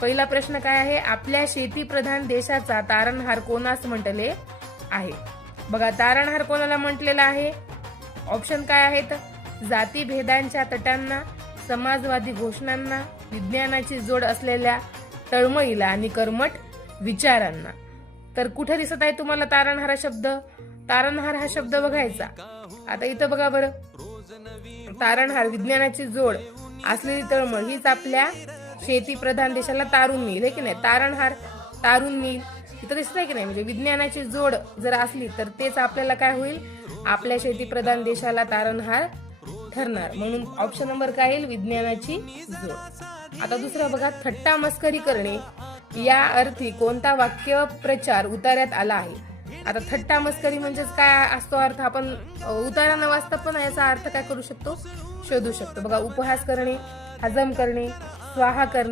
पहिला प्रश्न काय आहे, आपल्या शेतीप्रधान देशाचा तारणहार कोणास म्हटले आहे? बघा, तारणहार कोणाला म्हटलेला आहे? ऑप्शन काय आहेत? जातीभेदांच्या तटांना, समाजवादी घोषणांना, विज्ञानाची जोड असलेल्या तळमळीला आणि कर्मठ विचारांना. तर कुठे दिसत आहे तुम्हाला तारणहार हा शब्द? तारणहार हा शब्द बघायचा. आता इथं बघा बरं, तारणहार विज्ञानाची जोड असलेली तळमळ हीच आपल्या शेतीप्रधान देशाला तारून नेईल, आहे की नाही? तारणहार तारून नेईल इथं दिसत आहे की नाही? म्हणजे विज्ञानाची जोड जर असली तर तेच आपल्याला काय होईल? आपल्या शेतीप्रधान देशाला तारणहार ठरणार. म्हणून ऑप्शन नंबर काय येईल? विज्ञानाची जोड. आता दुसरा बघा, थट्टा मस्करी करणे या अर्थी कोणता वाक्य प्रचार उतार्यात आला आहे? आता थट्टा मस्करी म्हणजेच काय असतो अर्थ? आपण उतारा न वाचता पण याचा अर्थ काय करू शकतो? शोधू शकतो. बघा, उपहास करणे, हजम करणे, स्वाहा करणे,